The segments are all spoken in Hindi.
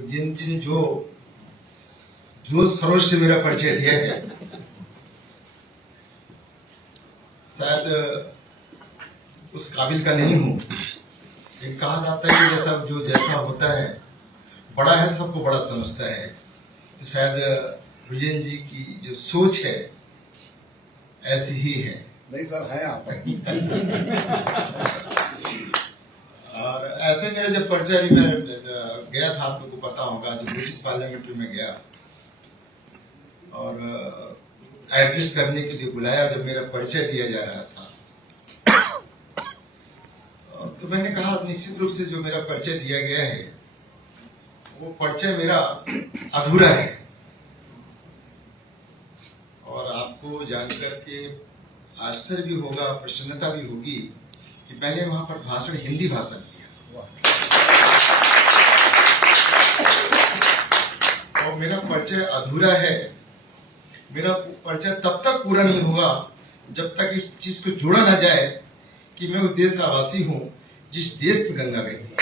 जिन जिन जो जोश खरोश से मेरा परिचय दिया है, शायद उस काबिल का नहीं हूं। एक कहा जाता है कि जैसा होता है, बड़ा है सबको बड़ा समझता है। तो शायद विजयन जी की जो सोच है ऐसी ही है। नहीं सर, है आप। और ऐसे मेरा जब परिचय अभी मैं गया था, आप लोगों को पता होगा, जो ब्रिटिश पार्लियामेंट में गया और एड्रेस करने के लिए बुलाया, जब मेरा परिचय दिया जा रहा था तो मैंने कहा निश्चित रूप से जो मेरा परिचय दिया गया है वो परिचय मेरा अधूरा है। और आपको जानकर के आश्चर्य भी होगा, प्रसन्नता भी होगी कि मैंने वहां पर भाषण हिंदी भाषण किया और मेरा परिचय अधूरा है। मेरा परिचय तब तक पूरा नहीं होगा जब तक इस चीज को जोड़ा ना जाए कि मैं उस देश का वासी हूं जिस देश में गंगा बहती है।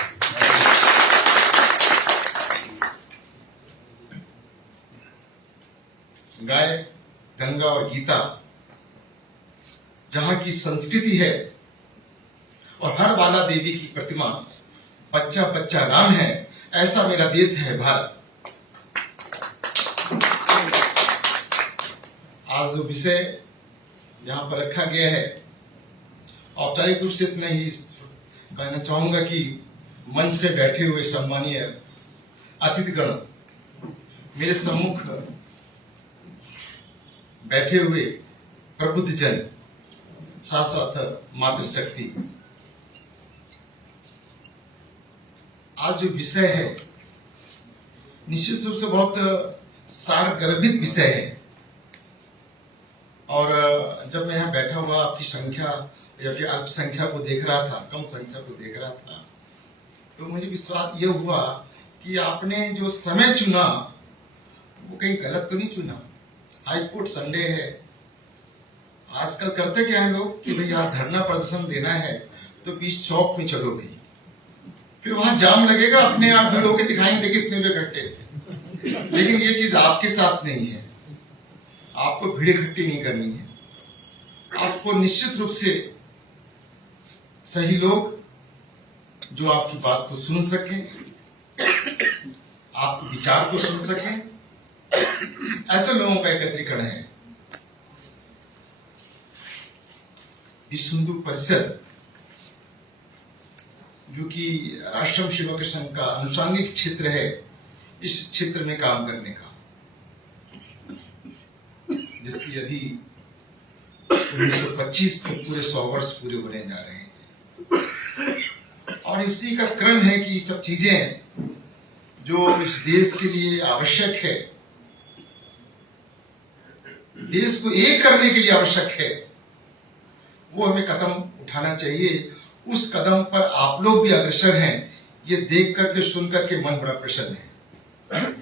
गाय, गंगा और गीता जहां की संस्कृति है और हर बाला देवी की प्रतिमा, बच्चा बच्चा राम है, ऐसा मेरा देश है भारत। आज जो विषय जहां पर रखा गया है, औपचारिक रूप से इतना ही कहना चाहूंगा कि मंच पे बैठे हुए सम्मानीय अतिथिगण, मेरे सम्मुख बैठे हुए प्रबुद्ध जन, साथ मातृशक्ति, आज जो विषय है निश्चित रूप से बहुत सारगर्भित विषय है। और जब मैं यहाँ बैठा हुआ आपकी संख्या या फिर अल्प संख्या को देख रहा था, कम संख्या को देख रहा था, तो मुझे विश्वास ये हुआ कि आपने जो समय चुना वो कहीं गलत तो नहीं चुना। हाईकोर्ट संडे है, आजकल करते क्या है लोग कि भाई आज धरना प्रदर्शन देना है तो बीच चौक में चलो भाई, फिर वहां जाम लगेगा, अपने आप भी लोग दिखाएंगे देखिए इतने लोग इकट्ठे थे। लेकिन ये चीज आपके साथ नहीं है, आपको भीड़ इकट्ठी नहीं करनी है। आपको निश्चित रूप से सही लोग जो आपकी बात को सुन सकें, आपके विचार को सुन सकें, ऐसे लोगों का एकत्रीकरण है। विश्व हिंदू परिषद जो कि राष्ट्रम सेवक संघ का अनुषंगिक क्षेत्र है, इस क्षेत्र में काम करने का, जिसकी अभी 1925 को पूरे 100 वर्ष पूरे होने जा रहे हैं। और इसी का क्रम है कि सब चीजें जो इस देश के लिए आवश्यक है, देश को एक करने के लिए आवश्यक है, वो हमें कदम उठाना चाहिए। उस कदम पर आप लोग भी अग्रसर हैं, ये देख करके सुन करके मन बड़ा प्रसन्न है।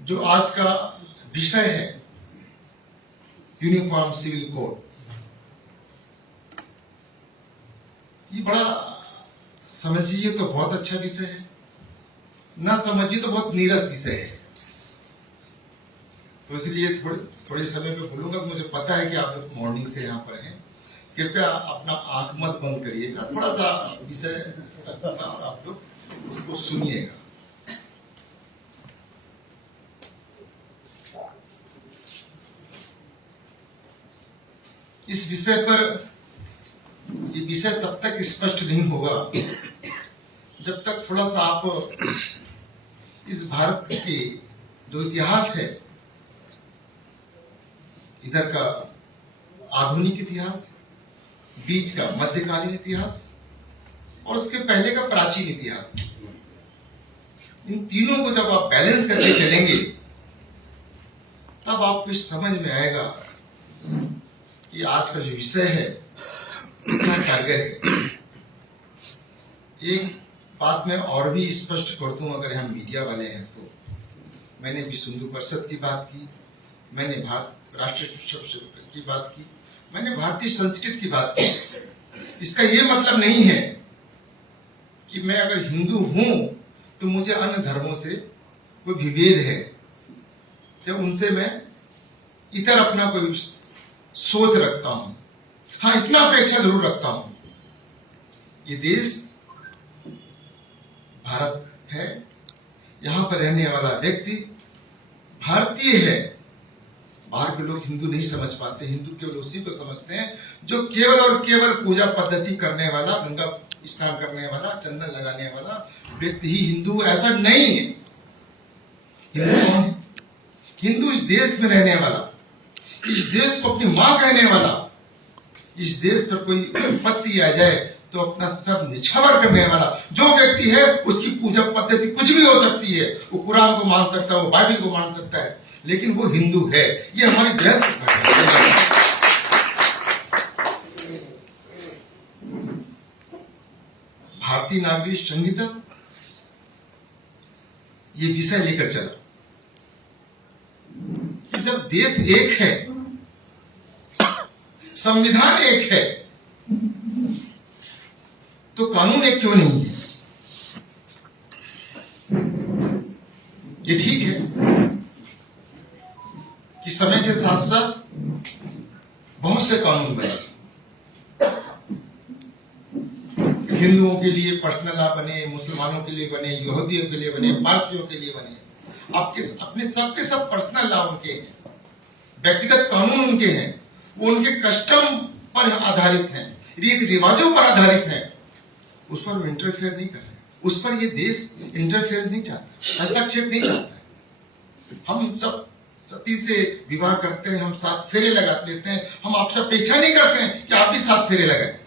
जो आज का विषय है यूनिफॉर्म सिविल कोड, ये बड़ा समझिए तो बहुत अच्छा विषय है, ना समझिए तो बहुत नीरस विषय है। तो इसलिए थोड़े समय पे बोलूंगा। मुझे पता है कि आप लोग मॉर्निंग से यहाँ पर हैं, कृपया अपना आंख मत बंद करिएगा, थोड़ा सा विषय आप लोग उसको सुनिएगा। इस विषय पर, ये विषय तब तक स्पष्ट नहीं होगा जब तक थोड़ा सा आप इस भारत के जो इतिहास है, इधर का आधुनिक इतिहास, बीच का मध्यकालीन इतिहास और उसके पहले का प्राचीन इतिहास, इन तीनों को जब आप बैलेंस करके चलेंगे तब आपको समझ में आएगा कि आज का जो विषय है कितना कारगर है। एक बात मैं और भी स्पष्ट कर दूं, अगर हम मीडिया वाले हैं तो, मैंने विश्व हिंदू परिषद की बात की, मैंने भारत राष्ट्रीय की बात की, मैंने भारतीय संस्कृति की बात की। इसका ये मतलब नहीं है कि मैं अगर हिंदू हूं तो मुझे अन्य धर्मों से कोई विभेद है, तो उनसे मैं इतर अपना कोई सोच रखता हूं। हाँ, इतना अपेक्षा जरूर रखता हूं, ये देश भारत है, यहां पर रहने वाला व्यक्ति भारतीय है। बाहर के लोग हिंदू नहीं समझ पाते, हिंदू केवल उसी को समझते हैं जो केवल और केवल पूजा पद्धति करने वाला, गंगा स्नान करने वाला, चंदन लगाने वाला व्यक्ति ही हिंदू। ऐसा नहीं है। हिंदू इस देश में रहने वाला, इस देश को अपनी मां कहने वाला, इस देश पर कोई विपत्ति आ जाए तो अपना सर निछावर करने वाला जो व्यक्ति है, उसकी पूजा पद्धति कुछ भी हो सकती है। वो कुरान को मान सकता है, वो बाइबल को मान सकता है, लेकिन वो हिंदू है। ये हमारी बृहद भारतीय नागरिक संहिता ये विषय लेकर चला कि जब देश एक है, संविधान एक है, तो कानून एक क्यों नहीं है? ये ठीक है कि समय के साथ साथ बहुत से कानून बने, हिंदुओं के लिए पर्सनल लॉ बने, मुसलमानों के लिए बने, यहूदियों के लिए बने, पारसियों के लिए बने। आपके अपने सबके सब पर्सनल लॉ उनके हैं, व्यक्तिगत कानून उनके हैं, वो उनके कस्टम पर आधारित हैं, रीति रिवाजों पर आधारित हैं। उस पर इंटरफेयर नहीं कर रहे, उस पर ये देश इंटरफेयर नहीं चाहता, हस्तक्षेप नहीं चाहता। हम सब सती से विवाह करते हैं, हम 7 फेरे लगा लेते हैं। हम आपसे अपेक्षा नहीं करते हैं कि आप भी 7 फेरे लगाएं।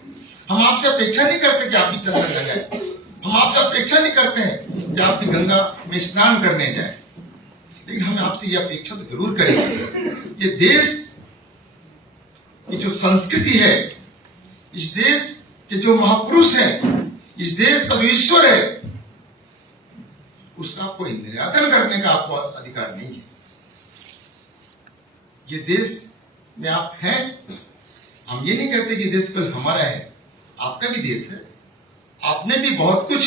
हम आपसे अपेक्षा नहीं करते कि आप भी चंदन लगाएं। हम आपसे अपेक्षा नहीं करते हैं कि आप भी गंगा में स्नान करने जाएं। लेकिन हम आपसे ये अपेक्षा तो जरूर करेंगे, ये देश की जो संस्कृति है, इस देश के जो महापुरुष हैं, इस देश का जो ईश्वर है, उसका कोई निरादर करने का आपको अधिकार नहीं है। ये देश में आप हैं, हम ये नहीं कहते कि देश केवल हमारा है, आपका भी देश है। आपने भी बहुत कुछ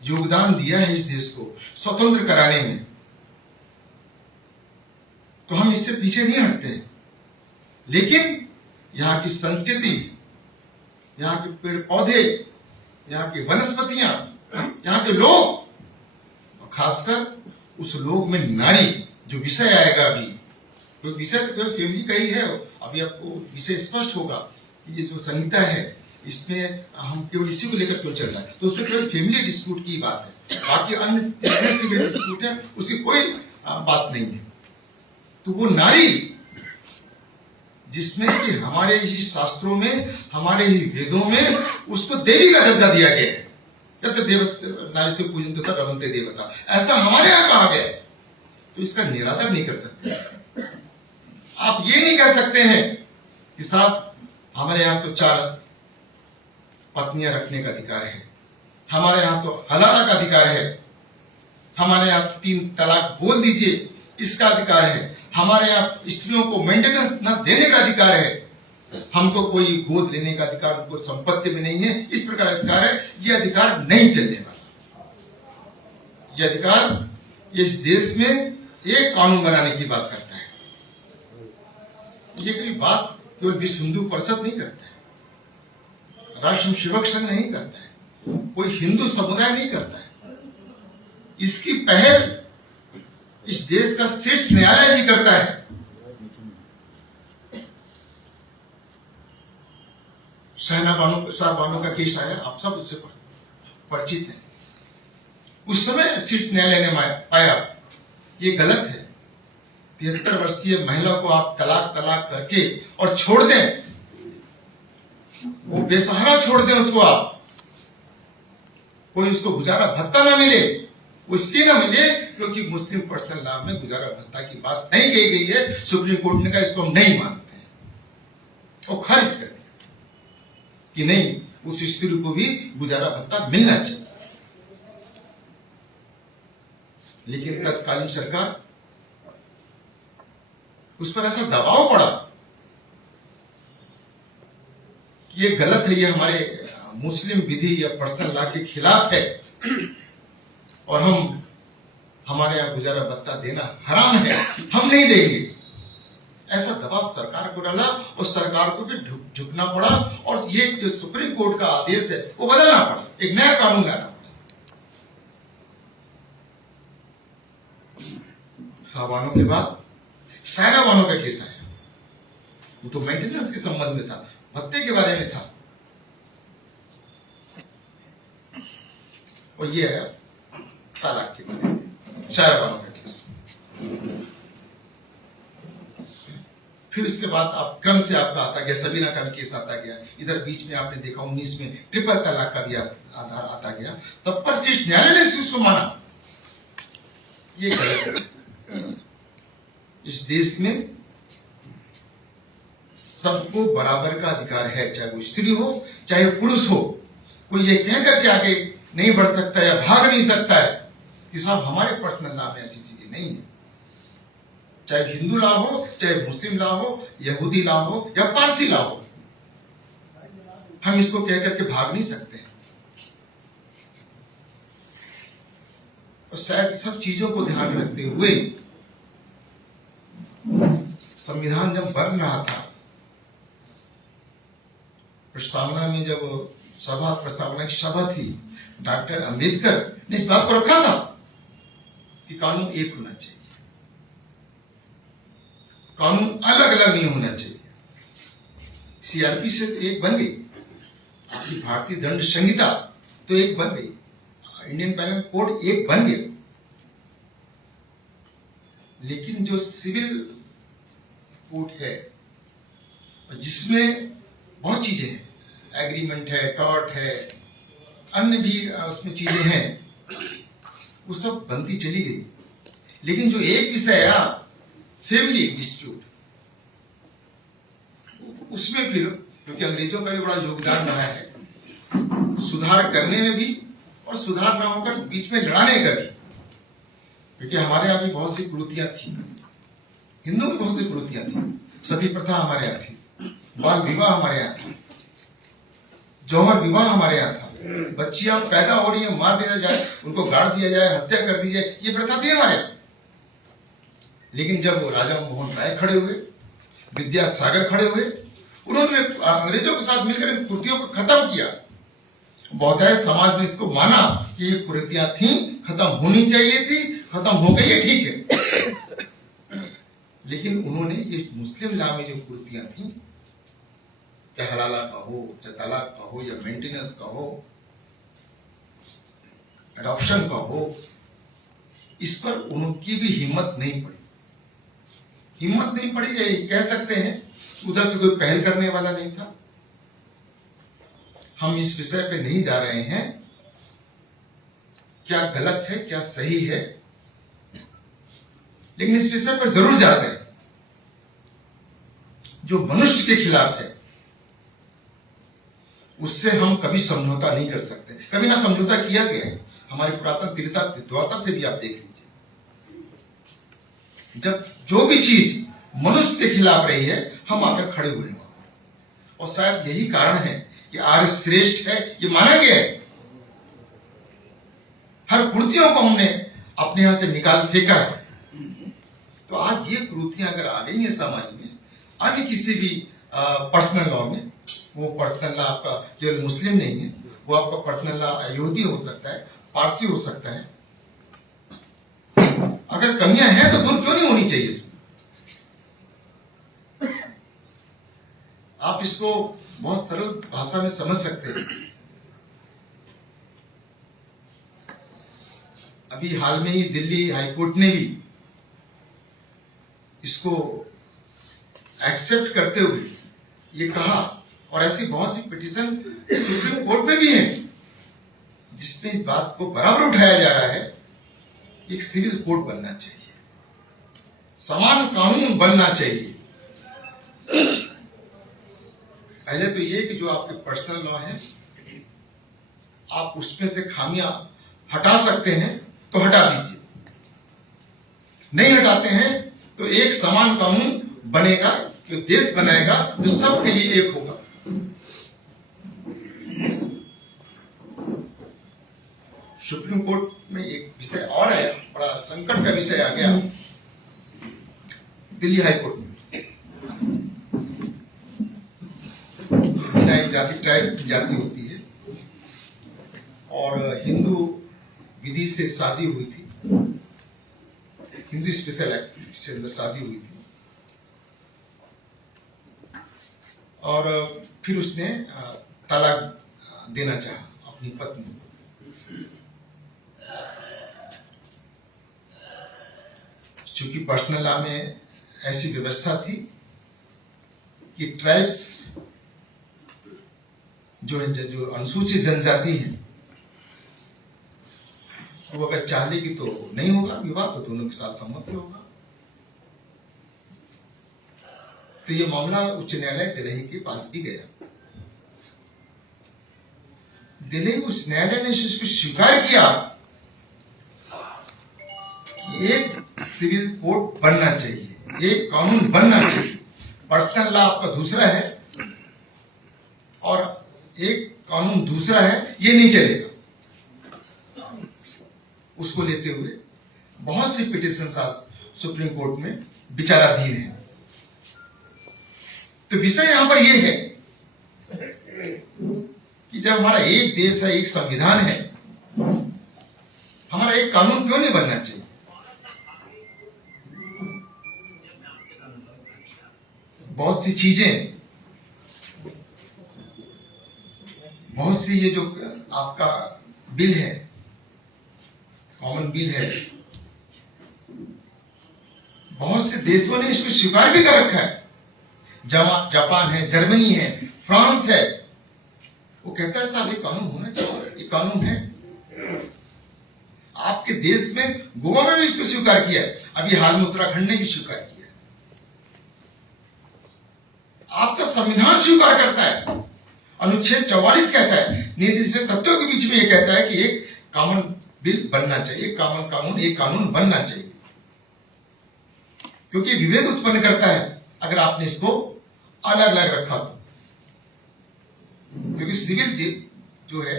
योगदान दिया है इस देश को स्वतंत्र कराने में, तो हम इससे पीछे नहीं हटते। लेकिन यहाँ की संस्कृति, यहाँ के पेड़ पौधे, यहाँ की वनस्पतियां, यहाँ के लोग, खासकर उस लोग में नारी, जो विषय आएगा अभी, तो विषय तो केवल फैमिली का ही है। अभी आपको विषय स्पष्ट होगा कि ये जो संहिता है, इसमें हम केवल इसी को लेकर क्यों चल रहा है, तो उसमें केवल फैमिली डिस्प्यूट की बात है, बाकी अन्य सिविल डिस्प्यूट है उसकी कोई बात नहीं है। तो वो नारी जिसमें कि हमारे ही शास्त्रों में, हमारे ही वेदों में उसको देवी का दर्जा दिया गया है, तो नारी पूजन तथा रमन्ते देवता, ऐसा हमारे यहाँ कहा गया है, तो इसका निरादर नहीं कर सकते। आप ये नहीं कह सकते हैं कि साहब हमारे यहाँ तो 4 पत्नियां रखने का अधिकार है, हमारे यहाँ तो हलाला का अधिकार है, हमारे यहाँ 3 तलाक बोल दीजिए इसका अधिकार है, हमारे यहाँ स्त्रियों को मेंटेनेंस न देने का अधिकार है, हमको कोई गोद लेने का अधिकार, उनको संपत्ति में नहीं है, इस प्रकार अधिकार है। ये अधिकार नहीं चलने वाला। ये अधिकार इस देश में एक कानून बनाने की बात करता है। ये कोई बात केवल विश्व हिंदू परिषद नहीं करता है, राष्ट्र सेवक संघ नहीं करता है, कोई हिंदू समुदाय नहीं करता है। इसकी पहल इस देश का शीर्ष न्यायालय भी करता है। शहना बानो साहब बानो का केस आया, आप सब उससे परिचित हैं। उस समय शीर्ष न्यायालय ने पाया ये गलत है, 73 वर्षीय महिला को आप तलाक करके और छोड़ दें, वो बेसहारा छोड़ दें उसको, आप कोई उसको गुजारा भत्ता ना मिले, उसकी ना मिले क्योंकि मुस्लिम पर्सनल लॉ में गुजारा भत्ता की बात नहीं कही गई है। सुप्रीम कोर्ट ने कहा इसको हम नहीं मानते हैं, और खारिज कर दिया कि नहीं, उस स्त्री को भी गुजारा भत्ता मिलना चाहिए। लेकिन तत्कालीन सरकार, उस पर ऐसा दबाव पड़ा कि ये गलत है, ये हमारे मुस्लिम विधि या पर्सनल लॉ के खिलाफ है और हमारे यहाँ गुजारा भत्ता देना हराम है, हम नहीं देंगे, ऐसा दबाव सरकार को डाला और सरकार को फिर झुकना पड़ा और ये जो सुप्रीम कोर्ट का आदेश है वो बदलना पड़ा, एक नया कानून लाना पड़ा। साहबानों के बाद सायराबानों का केस आया, वो तो मेंटेनेंस के संबंध में था, भत्ते के बारे में था, और ये आया तलाक के बारे में, सायराबानों का केस। फिर इसके बाद आप क्रम से आपका आता गया, सबीना का भी केस आता गया, इधर बीच में आपने देखा 19 में ट्रिपल तलाक का भी आता गया। तब पर शीर्ष न्यायालय ने उसको माना ये गलत है। इस देश में सबको बराबर का अधिकार है, चाहे वो स्त्री हो चाहे पुरुष हो। कोई ये कहकर के आगे नहीं बढ़ सकता या भाग नहीं सकता है कि साहब हमारे पर्सनल लॉ में ऐसी चीजें नहीं है, चाहे हिंदू लॉ हो, चाहे मुस्लिम लॉ हो, यहूदी लॉ हो या पारसी लॉ हो, हम इसको कहकर के भाग नहीं सकते। और शायद सब चीजों को ध्यान में रखते हुए संविधान जब बन रहा था, प्रस्तावना में जब प्रस्तावना की सभा थी, डॉक्टर अंबेडकर ने इस बात को रखा था कि कानून एक होना चाहिए, कानून अलग अलग नहीं होना चाहिए। सीआरपी से तो एक बन गई, आपकी भारतीय दंड संहिता तो एक बन गई, इंडियन पैनल कोड एक बन गया, लेकिन जो सिविल कोड है जिसमें बहुत चीजें हैं, एग्रीमेंट है, टॉर्ट है, अन्य भी उसमें चीजें हैं, वो सब बनती चली गई। लेकिन जो एक विषय है फैमिली डिस्प्यूट, उसमें फिर क्योंकि अंग्रेजों का भी बड़ा योगदान रहा है सुधार करने में भी और सुधार न होकर बीच में लड़ाने का भी, क्योंकि हमारे यहाँ भी बहुत सी कुरीतियां थी, हिंदुओं में बहुत सी कुरीतियां थी, सती प्रथा हमारे यहाँ थी, बाल विवाह हमारे यहाँ था, जौहर विवाह हमारे यहाँ था, बच्चियां पैदा हो रही है मार दिया जाए, उनको गाड़ दिया जाए, हत्या कर दी जाए, ये प्रथा थी हमारे यहाँ। लेकिन जब राजा मोहन राय खड़े हुए, विद्यासागर खड़े हुए, उन्होंने अंग्रेजों के साथ मिलकर इन कुरीतियों को खत्म किया। बहुतायत समाज ने इसको माना कि ये कुरीतियां थी, खत्म होनी चाहिए थी, खत्म हो गई है, ठीक है। लेकिन उन्होंने ये मुस्लिम लॉ में जो कुरीतियां थी, चाहे हलाला का हो, चाहे तलाक का हो, या मेंटेनेंस का हो, एडॉप्शन का हो, इस पर उनकी भी हिम्मत नहीं पड़ी। हिम्मत नहीं पड़ी, ये कह सकते हैं उधर से कोई पहल करने वाला नहीं था। हम इस विषय पे नहीं जा रहे हैं क्या गलत है क्या सही है, लेकिन इस विषय पर जरूर जाते हैं जो मनुष्य के खिलाफ है उससे हम कभी समझौता नहीं कर सकते। कभी ना समझौता किया गया है, हमारी पुरातन त्रिता द्वापर से भी आप देख लीजिए। जब जो भी चीज मनुष्य के खिलाफ रही है हम आकर खड़े हुए हैं, और शायद यही कारण है कि आर्य श्रेष्ठ है ये माना गया है। हर कुरीतियों को हमने अपने यहां से निकाल फेंका है। तो आज ये कुरीतियां अगर आ गई है समाज में, अन्य किसी भी पर्सनल लॉ में, वो पर्सनल लॉ आपका केवल मुस्लिम नहीं है, वो आपका पर्सनल लॉ यहूदी हो सकता है, पारसी हो सकता है। अगर कमियां हैं तो दूर क्यों नहीं होनी चाहिए इसमें? आप इसको बहुत सरल भाषा में समझ सकते हैं। अभी हाल में ही दिल्ली हाईकोर्ट ने भी इसको एक्सेप्ट करते हुए ये कहा, और ऐसी बहुत सी पिटीशन सुप्रीम कोर्ट में भी है जिसमें इस बात को बराबर उठाया जा रहा है, एक सिविल कोड बनना चाहिए, समान कानून बनना चाहिए। पहले तो ये कि जो आपके पर्सनल लॉ है आप उसमें से खामियां हटा सकते हैं तो हटा दीजिए, नहीं हटाते हैं तो एक समान कानून बनेगा, जो देश बनाएगा, जो सबके लिए एक होगा। सुप्रीम कोर्ट में एक विषय और आया, बड़ा संकट का विषय आ गया दिल्ली हाई कोर्ट में। एक जाति ट्राइब जाति होती है और हिंदू विधि से शादी हुई थी, हिंदू स्पेशल एक्ट से अंदर शादी हुई थी और फिर उसने तलाक देना चाहा अपनी पत्नी को। चूंकि पर्सनल लॉ में ऐसी व्यवस्था थी कि ट्राइब्स जो है, जो अनुसूचित जनजाति है, वो अगर चाहेगी तो नहीं होगा विवाह, तो दोनों के साथ सम्मति होगा। तो ये मामला उच्च न्यायालय दिल्ली के पास भी गया। दिल्ली उच्च न्यायालय ने इसको स्वीकार किया, एक सिविल कोड बनना चाहिए, एक कानून बनना चाहिए। पर्सनल लॉ आपका दूसरा है और एक कानून दूसरा है, ये नहीं चलेगा। उसको लेते हुए बहुत सी पिटीशन आज सुप्रीम कोर्ट में विचाराधीन है। तो विषय यहां पर यह है कि जब हमारा एक देश है, एक संविधान है, हमारा एक कानून क्यों नहीं बनना चाहिए? बहुत सी चीजें, बहुत सी ये जो आपका बिल है, कॉमन बिल है, बहुत से देशों ने इसको स्वीकार भी कर रखा है। जापान है, जर्मनी है, फ्रांस है, वो कहता है साहब ये कानून होना चाहिए, ये कानून है। आपके देश में गोवा में भी इसको स्वीकार किया है, अभी हाल में उत्तराखंड ने भी स्वीकार किया है। आपका संविधान स्वीकार करता है, अनुच्छेद 44 कहता है, निर्दिष्ट तत्वों के बीच में यह कहता है कि एक कॉमन बिल बनना चाहिए, कॉमन कानून, एक कानून बनना चाहिए, क्योंकि विभेद उत्पन्न करता है अगर आपने इसको अलग अलग रखा तो। क्योंकि सिविल जो है,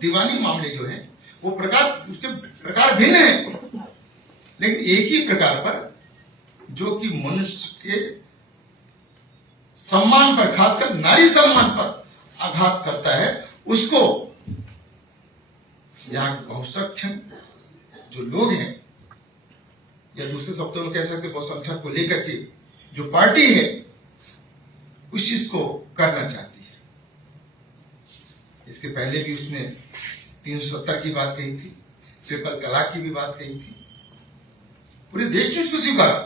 दीवानी मामले जो है, वो प्रकार, उसके प्रकार भिन्न है, लेकिन एक ही प्रकार पर, जो कि मनुष्य के सम्मान पर, खासकर नारी सम्मान पर आघात करता है, उसको यहां के बहुसंख्यक जो लोग हैं, या दूसरे शब्दों में कह सकते बहुसंख्यक को लेकर के जो पार्टी है, उस चीज को करना चाहती है। इसके पहले भी उसने 370 की बात कही थी, ट्रिपल तलाक की भी बात कही थी। पूरे देश ने उसको स्वीकारा।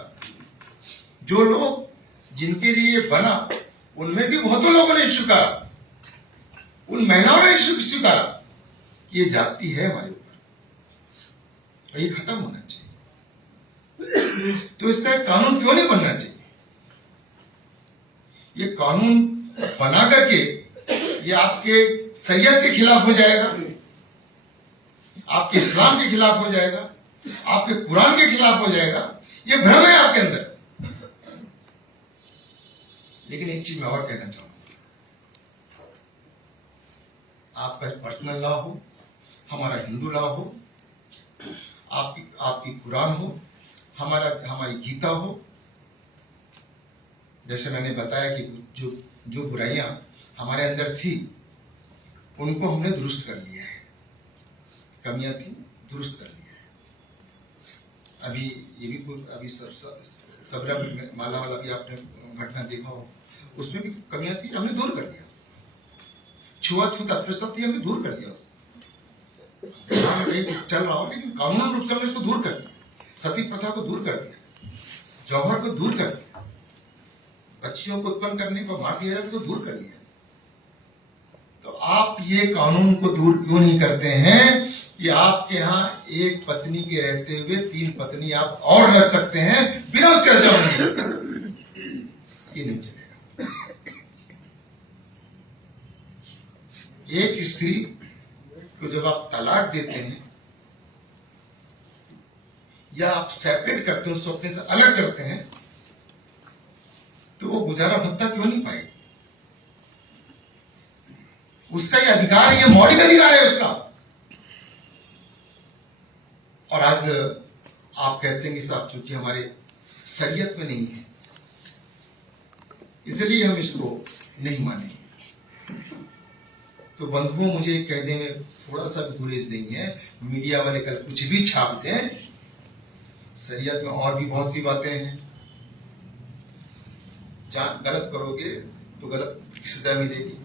जो लोग जिनके लिए बना, उनमें भी बहुतों लोगों ने स्वीकारा, उन महिलाओं ने स्वीकारा कि ये जाति है हमारे ऊपर और ये खत्म होना चाहिए। तो इसका एक कानून क्यों नहीं बनना चाहिए? ये कानून बना करके ये आपके शरीयत के खिलाफ हो जाएगा, आपके इस्लाम के खिलाफ हो जाएगा, आपके कुरान के खिलाफ हो जाएगा। ये भ्रम है आपके अंदर। लेकिन एक चीज मैं और कहना चाहूंगा, आपका पर्सनल लॉ हो, हमारा हिंदू लॉ हो, आपकी कुरान हो, हमारी गीता हो, जैसे मैंने बताया कि जो बुराइयां हमारे अंदर थी, उनको हमने दुरुस्त कर लिया है। कमियां थी, दुरुस्त कर लिया है। अभी ये भी अभी सबरीमाला वाला भी आपने घटना देखा हो, उसमें भी कमियां थी, हमने दूर कर दिया। छुआछूत अस्पृश्यता थी, हमने दूर कर दिया। कहीं कुछ चल रहा हो, लेकिन कानून रूप से हमने इसको दूर कर दिया। सती प्रथा को दूर कर दिया, जौहर को दूर कर दिया, बच्चियों को उत्पन्न करने को मार दिया जाए, उसको दूर कर दिया। तो आप ये कानून को दूर क्यों नहीं करते हैं कि आपके यहाँ एक पत्नी के रहते हुए 3 पत्नी आप और रख सकते हैं बिना उसके रजामंदी? ये नहीं चलेगा। एक स्त्री को जब आप तलाक देते हैं या आप सेपरेट करते हो, उसको अपने से अलग करते हैं, तो वो गुजारा भत्ता क्यों नहीं पाएगी? उसका ये अधिकार है, ये मौलिक अधिकार है उसका। और आज आप कहते हैं कि साहब चूंकि हमारे शरीयत में नहीं है इसलिए हम इसको नहीं मानेंगे। तो बंधुओं, मुझे कहने में थोड़ा सा भी गुरेज नहीं है। मीडिया वाले कल कुछ भी छाप दें, शरीयत में और भी बहुत सी बातें हैं। गलत करोगे तो गलत सजा मिलेगी।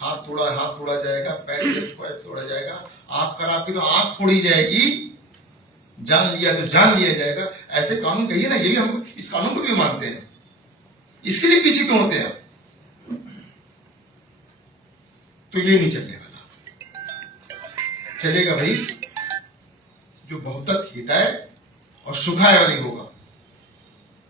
हाथ तोड़ा जाएगा, पैर तोड़ा जाएगा, आंख खराब की तो आंख फोड़ी जाएगी, जान लिया तो जान लिया जाएगा। ऐसे कानून कहिए ना, ये भी हम इस कानून को भी मानते हैं। इसके लिए पीछे क्यों होते हैं? तो ये नहीं चलने वाला। चलेगा भाई जो बहुत हिताय और सुखाय वाली होगा।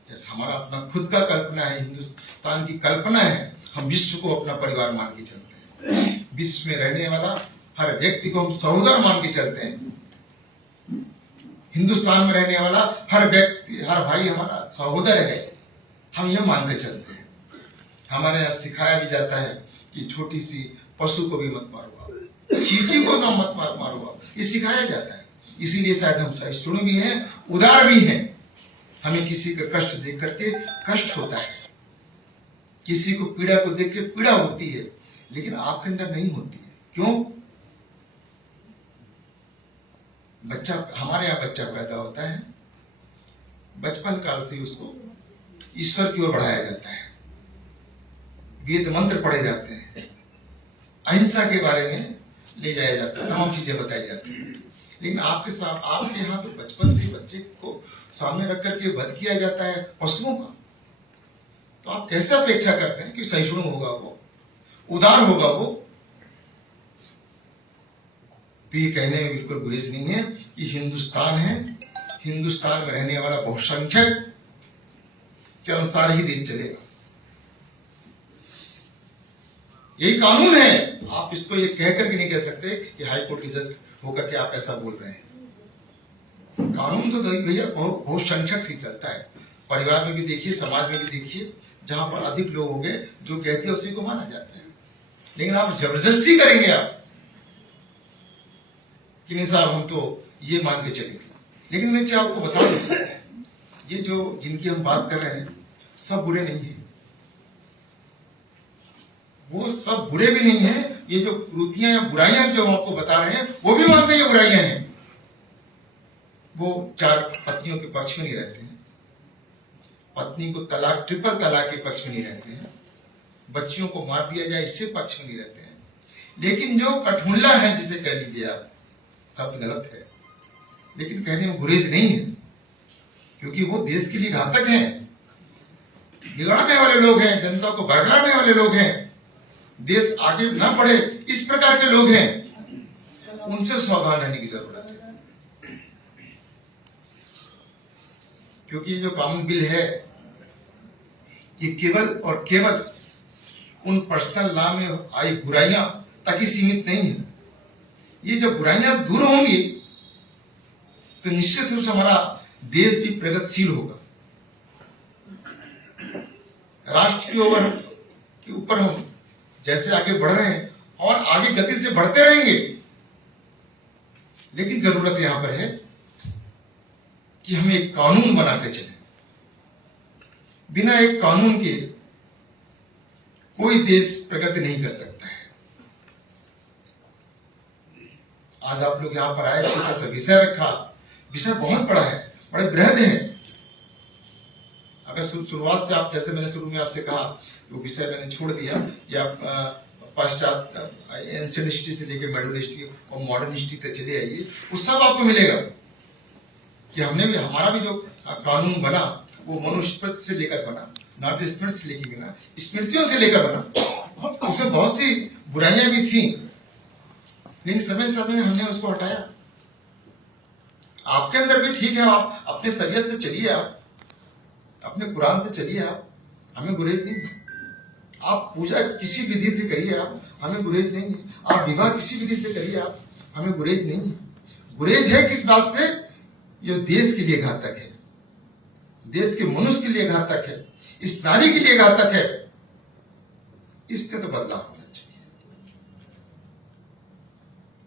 जैसे हमारा अपना खुद का कल्पना है, हिंदुस्तान की कल्पना है, हम विश्व को अपना परिवार मान के चलते हैं। विश्व में रहने वाला हर व्यक्ति को हम सहोदर मान के चलते हैं। हिंदुस्तान में रहने वाला हर व्यक्ति, हर भाई हमारा सहोदर है, हम ये मान के चलते हैं। हमारे यहाँ सिखाया भी जाता है कि छोटी सी पशु को भी मत मारो, चींटी को ना मत मारो, ये सिखाया जाता है। इसीलिए शायद हम सहिष्णु भी हैं, उदार भी हैं। हमें किसी का कष्ट देख करके कष्ट होता है, किसी को पीड़ा को देख के पीड़ा होती है, लेकिन आपके अंदर नहीं होती है। क्यों? बच्चा, हमारे यहाँ बच्चा पैदा होता है, बचपन काल से उसको ईश्वर की ओर बढ़ाया जाता है, वेद मंत्र पढ़े जाते हैं, अहिंसा के बारे में ले जाया जाता है, तमाम चीजें बताई जाती हैं। लेकिन आपके साथ, आपके यहाँ तो बचपन से बच्चे को सामने रख करके वध किया जाता है पशुओं का। तो आप कैसे अपेक्षा करते हैं कि सहिष्णु होगा वो, उदार होगा वो? तो ये कहने में बिल्कुल गुरेज नहीं है कि हिंदुस्तान है, हिंदुस्तान में रहने वाला बहुसंख्यक के अनुसार ही देश चलेगा। यही कानून है। आप इसको ये कहकर भी नहीं कह सकते कि हाईकोर्ट के जज होकर के आप ऐसा बोल रहे हैं। कानून तो भैया बहुसंख्यक से चलता है। परिवार में भी देखिए, समाज में भी देखिए, जहां पर अधिक लोग होंगे जो कहते हैं उसी को माना जाता है। लेकिन आप जबरदस्ती करेंगे आप कि नहीं साहब हम तो ये मान के चलेंगे। लेकिन मैं आपको बता दूं, ये जो जिनकी हम बात कर रहे हैं सब बुरे नहीं है, वो सब बुरे भी नहीं है। ये जो कुरीतियां या बुराइयां जो हम आपको बता रहे हैं वो भी मानते हैं ये बुराइयां हैं। वो 4 पत्नियों के पक्ष में नहीं रहते हैं, पत्नी को तलाक, ट्रिपल तलाक के पक्ष में नहीं रहते हैं, बच्चियों को मार दिया जाए इससे पक्ष में नहीं रहते हैं। लेकिन जो कठमुल्ला है, जिसे कह लीजिए आप, शब्द गलत है लेकिन कहने में गुरेज नहीं है, क्योंकि वो देश के लिए घातक हैं, बिगाड़ने वाले लोग हैं, जनता को भड़काने वाले लोग हैं, देश आगे ना बढ़े इस प्रकार के लोग हैं। उनसे सावधान रहने की जरूरत है, क्योंकि ये जो कानून बिल है ये केवल और केवल उन पर्सनल लॉ में आई बुराइयां तक ही सीमित नहीं है। ये जब बुराइयां दूर होंगी तो निश्चित रूप से हमारा देश भी प्रगतिशील होगा। राष्ट्र के ऊपर हम जैसे आगे बढ़ रहे हैं और आगे गति से बढ़ते रहेंगे, लेकिन जरूरत यहां पर है कि हम एक कानून बना के चलें। बिना एक कानून के कोई देश प्रगति नहीं कर सकता है। आज आप लोग यहां पर आए, छोटा सा विषय रखा, विषय बहुत बड़ा है, बड़े बृहद है। अगर शुरुआत से आप, जैसे मैंने शुरू में आपसे कहा, वो विषय मैंने छोड़ दिया, या पश्चात एंशिएंट हिस्ट्री से लेकर मिडिल हिस्ट्री और मॉडर्न हिस्ट्री तक चले आइए, वो सब आपको मिलेगा कि हमने भी, हमारा भी जो कानून बना वो मनुस्मृति से लेकर बना, नॉर्थ स्मृति से लेकर बना, स्मृतियों से लेकर बना। उसमें बहुत सी बुराइयां भी थी, लेकिन समय समय हमने उसको हटाया। आपके अंदर भी ठीक है, आप अपने शरीयत से चलिए, आप अपने कुरान से चलिए, आप, हमें गुरेज नहीं है। आप पूजा किसी विधि से करिए, आप, हमें गुरेज नहीं है। आप विवाह किसी विधि से करिए, आप, हमें गुरेज नहीं है। गुरेज है किस बात से? जो देश के लिए घातक है, देश के मनुष्य के लिए घातक है, इस नारी के लिए घातक है, इससे तो बदलाव होना चाहिए।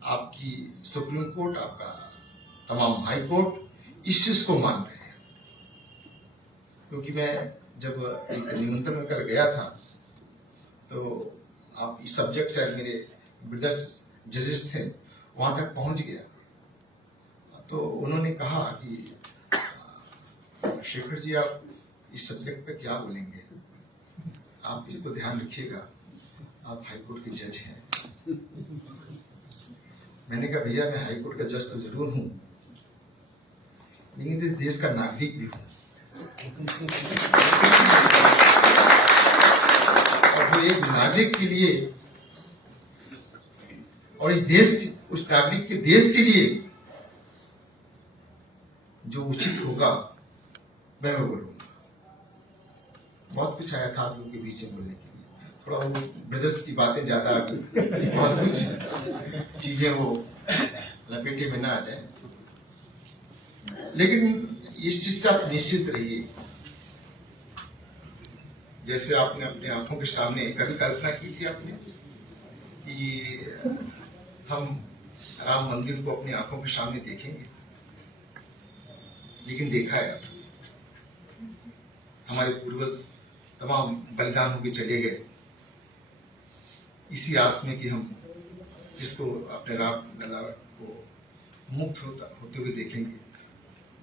आपकी सुप्रीम कोर्ट, आपका तमाम हाई कोर्ट इस चीज को मान रहे हैं। क्योंकि मैं जब एक निमंत्रण कर गया था तो आप इस सब्जेक्ट से मेरे ब्रदर्स जजेस थे, वहां तक पहुंच गया तो उन्होंने कहा कि शेखर जी आप इस सब्जेक्ट पे क्या बोलेंगे, आप इसको ध्यान रखिएगा, आप हाईकोर्ट के जज हैं। मैंने कहा भैया मैं हाईकोर्ट का जज तो जरूर हूं, लेकिन इस देश का नागरिक भी हूं। और जो एक नागरिक के लिए और इस देश, उस नागरिक के देश के लिए जो उचित होगा मैं बोलूंगा। बहुत कुछ आया था आप लोगों के बीच में बोलने के लिए, थोड़ा वो ब्रदर्स की बातें ज्यादा आ गई, बहुत कुछ चीजें वो लपेटे में ना आ जाए, लेकिन इस चीज से आप निश्चित रहिए। जैसे आपने अपने आंखों के सामने कभी कल्पना की थी आपने कि हम राम मंदिर को अपनी आंखों के सामने देखेंगे, लेकिन देखा है हमारे पूर्वज तमाम बलिदान होकर चले गए इसी आस में कि हम इसको अपने राम लला को मुक्त होते हुए देखेंगे,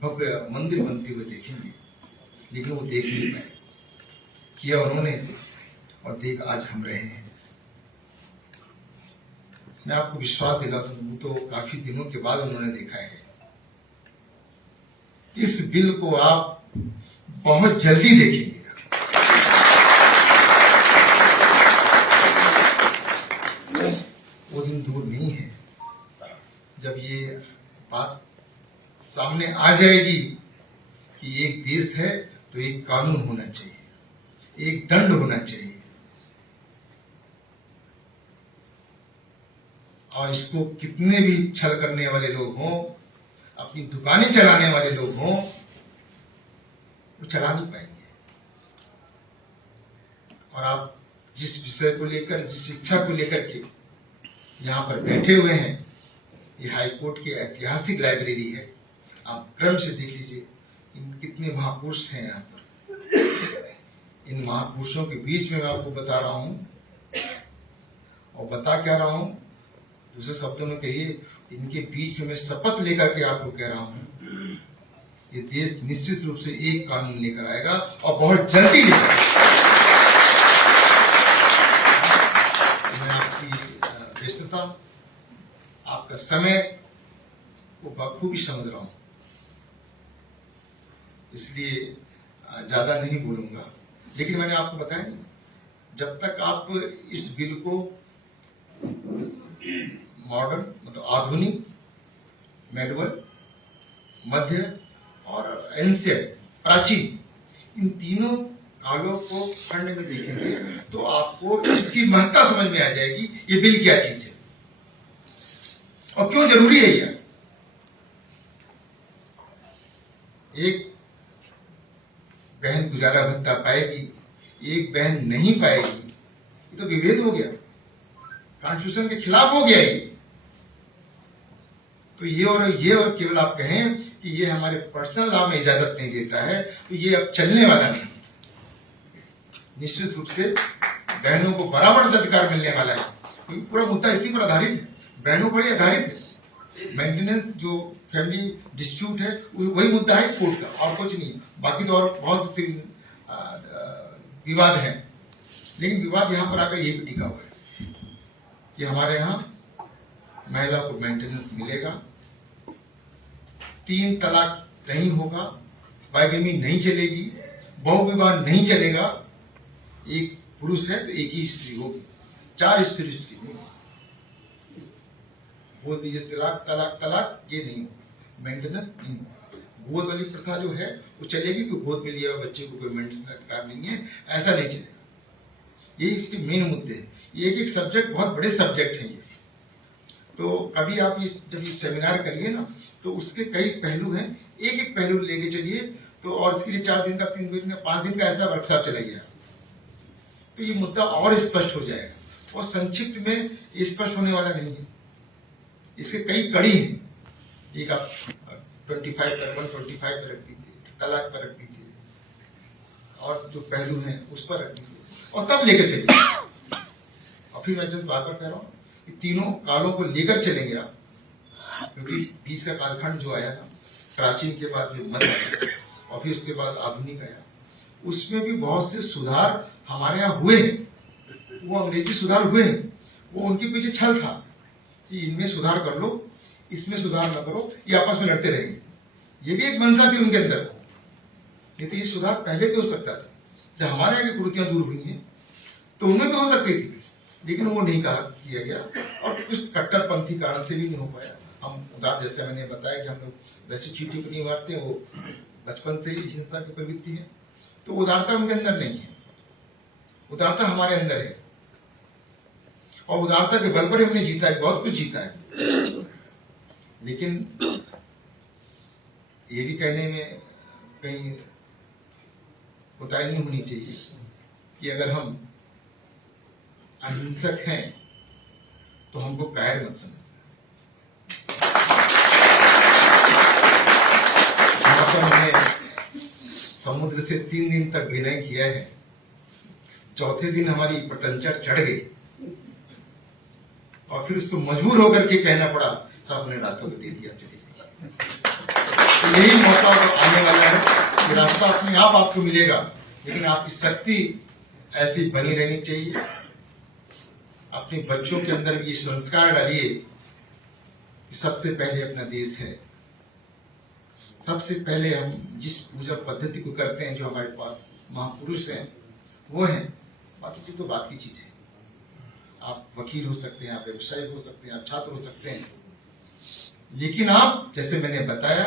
भव्य मंदिर बनते हुए देखेंगे, लेकिन वो देख नहीं पाए। किया उन्होंने और देख आज हम रहे हैं। मैं आपको विश्वास दिलाता हूं, तो काफी दिनों के बाद उन्होंने देखा है। इस बिल को आप बहुत जल्दी देखेंगे। वो दिन दूर नहीं है जब ये बात सामने आ जाएगी कि एक देश है तो एक कानून होना चाहिए, एक दंड होना चाहिए, और इसको कितने भी छल करने वाले लोग हों, अपनी दुकानें चलाने वाले लोग हों, वो चला नहीं पाएंगे। और आप जिस विषय को लेकर, जिस शिक्षा को लेकर के यहाँ पर बैठे हुए हैं, ये हाईकोर्ट की ऐतिहासिक लाइब्रेरी है। आप क्रम से देख लीजिए इन कितने महापुरुष हैं यहाँ पर। इन महापुरुषों के बीच में मैं आपको बता रहा हूँ, और बता क्या रहा हूँ, दूसरे शब्दों में कहिए, इनके बीच में मैं शपथ लेकर के आपको कह रहा हूँ, ये देश निश्चित रूप से एक कानून लेकर आएगा और बहुत जल्दी लेकर आएगा। मैं आपकी व्यस्तता, आपका समय को बखूबी समझ रहा हूँ, इसलिए ज्यादा नहीं बोलूंगा। लेकिन मैंने आपको बताया, जब तक आप इस बिल को मॉडर्न मतलब आधुनिक, मेडुअल, मध्य और एंशिएंट प्राचीन, इन तीनों कालों को खंड में देखेंगे तो आपको इसकी महत्ता समझ में आ जाएगी, ये बिल क्या चीज है और क्यों जरूरी है। यह एक बहन गुजारा भत्ता पाएगी, एक बहन नहीं पाएगी, ये तो विभेद हो गया, कॉन्स्टिट्यूशन के खिलाफ हो गया ये। तो ये और केवल आप कहें कि ये हमारे पर्सनल लॉ में इजाजत नहीं देता है, तो ये अब चलने वाला नहीं। निश्चित रूप से बहनों को बराबर से अधिकार मिलने वाला है, क्योंकि पूरा मुद्दा इसी पर आधारित है, बहनों पर ही आधारित है। मेंटेनेंस जो फैमिली डिस्प्यूट है वही मुद्दा है कोर्ट का, और कुछ नहीं। बाकी तो और बहुत से विवाद हैं, लेकिन विवाद यहाँ पर आकर ये भी टिका हुआ है कि हमारे यहाँ महिला को मेंटेनेंस मिलेगा, 3 तलाक नहीं होगा, बाइगमी नहीं चलेगी, बहु विवाह नहीं चलेगा। एक पुरुष है तो एक ही स्त्री होगी, 4 स्त्री होगी। बोल दीजिए तलाक तलाक तलाक, ये नहीं होगा, मेंटेनेंस नहीं होगा। गोद वाली प्रथा जो है वो चलेगी कि गोद में लिया हुआ बच्चे को कोई मेंटेनेंस अधिकार नहीं है, ऐसा नहीं चलेगा। ये इसके मेन मुद्दे हैं। ये एक सब्जेक्ट, बहुत बड़े सब्जेक्ट हैं ये। तो कभी आप जब ये सेमिनार करिए ना, तो उसके कई पहलू हैं, एक एक पहलू लेके चलिए। तो और इसके लिए 4 दिन का, 3 दिन का, 5 दिन का ऐसा वर्कशॉप चलाइए, तो ये मुद्दा और स्पष्ट हो जाएगा। और संक्षिप्त में स्पष्ट होने वाला नहीं है, इसके कई कड़ी हैं। एक आप 25 पर 125 पर रख दीजिए, तलाक पर रख दीजिए, और जो पहलू हैं उस पर रख दीजिए, और तब लेकर चलिए। और फिर मैं जब बार बार कह रहा हूँ कि तीनों कालों को लेकर चलेंगे आप, क्योंकि बीच का कालखंड जो आया था, प्राचीन के बाद जो मध्य आया और फिर उसके बाद आधुनिक आया, उसमें भी बहुत से सुधार हमारे यहाँ हुए हैं। वो अंग्रेजी सुधार हुए हैं, वो उनके पीछे छल था कि इनमें सुधार कर लो, इसमें सुधार न करो, ये आपस में लड़ते रहेंगे। ये भी एक मंशा थी उनके अंदर, नहीं तो ये सुधार पहले भी हो सकता था। जब हमारे यहाँ की कुरीतियां दूर हुई हैं तो उनमें भी हो सकती थी, लेकिन वो नहीं कहा किया गया, और कुछ कट्टरपंथी कारण से भी नहीं हो पाया। हम उदार, जैसे मैंने बताया कि हम लोग वैसी चीजों को नहीं मारते, वो बचपन से ही हिंसा की प्रवृत्ति है, तो उदारता उनके अंदर नहीं है, उदारता हमारे अंदर है, और उदारता के बल पर हमने जीता है, बहुत कुछ जीता है। लेकिन ये भी कहने में कहीं कोताही नहीं होनी चाहिए कि अगर हम अहिंसक हैं तो हमको कायर मत समझना। हमने समुद्र से 3 दिन तक विनय किया है, चौथे दिन हमारी पटंचा चढ़ गई, और फिर उसको मजबूर होकर के कहना पड़ा, साहब ने रास्ता तो दे दिया, चलिए। तो यही मौका आने वाला है कि रास्ता अपने आप आपको मिलेगा, लेकिन आपकी शक्ति ऐसी बनी रहनी चाहिए। अपने बच्चों के अंदर भी संस्कार डालिए कि सबसे पहले अपना देश है, सबसे पहले हम जिस पूजा पद्धति को करते हैं, जो हमारे पास महापुरुष हैं वो हैं, बाकी चीज तो बात की चीज है। आप वकील हो सकते हैं, आप व्यवसायी हो सकते हैं, आप छात्र हो सकते हैं, लेकिन आप, जैसे मैंने बताया,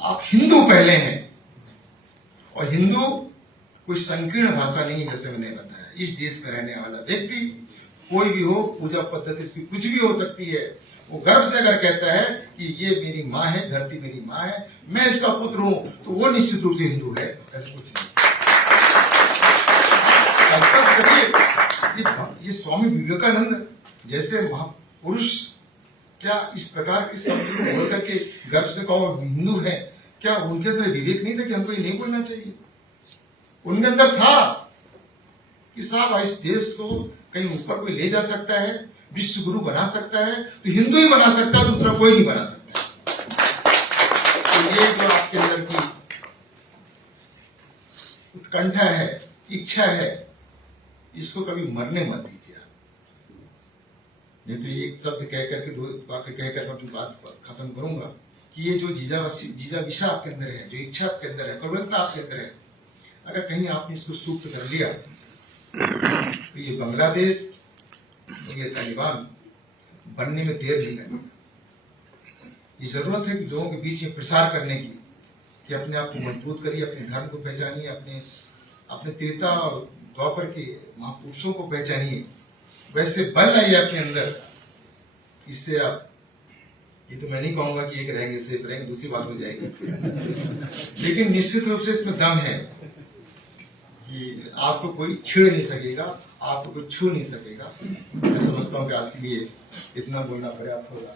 आप हिंदू पहले हैं। और हिंदू कोई संकीर्ण भाषा नहीं है, जैसे मैंने बताया। इस देश में रहने वाला व्यक्ति कोई भी हो, पूजा पद्धति उसकी कुछ भी हो सकती है, वो गर्व से अगर कहता है कि ये मेरी माँ है, धरती मेरी माँ है, मैं इसका पुत्र हूं, तो वो निश्चित रूप से हिंदू है, ऐसा कुछ नहीं। ये स्वामी विवेकानंद जैसे महापुरुष क्या इस प्रकार के शब्द बोल करके गर्व से कहो हिंदू है, क्या उनके अंदर विवेक नहीं था कि हमको ये नहीं बोलना चाहिए? उनके अंदर था कि साहब इस देश को कहीं ऊपर कोई ले जा सकता है, विश्व गुरु बना सकता है, तो हिंदू ही बना सकता है, दूसरा कोई नहीं बना सकता। तो ये जो आपके अंदर की उत्कंठा है, इच्छा है, इसको कभी मरने मत दीजिए। नहीं तो एक शब्द कह करके, दो वाक्य कह करके अपनी बात खत्म करूंगा कि ये जो जीजा विषा आपके अंदर है, जो इच्छा आपके अंदर है, प्रबलता आपके अंदर है, अगर कहीं आपने इसको सुप्त कर लिया तो ये बांग्लादेश और ये तालिबान बनने में देर नहीं लगेगी। ये जरूरत है कि लोगों के बीच में प्रसार करने की, कि अपने आप को मजबूत करिए, अपने धर्म को पहचानिए, अपने त्रेता और द्वापर के महापुरुषों को पहचानिए, वैसे बल लाइए अपने अंदर। इससे आप, ये तो मैं नहीं कहूंगा कि एक रहेंगे सेफ रहेंगे, दूसरी बात हो जाएगी, लेकिन निश्चित रूप से इसमें दम है कि आपको कोई छेड़ नहीं सकेगा, आपको कोई छू नहीं सकेगा। मैं समझता हूँ कि आज के लिए इतना बोलना पर्याप्त होगा।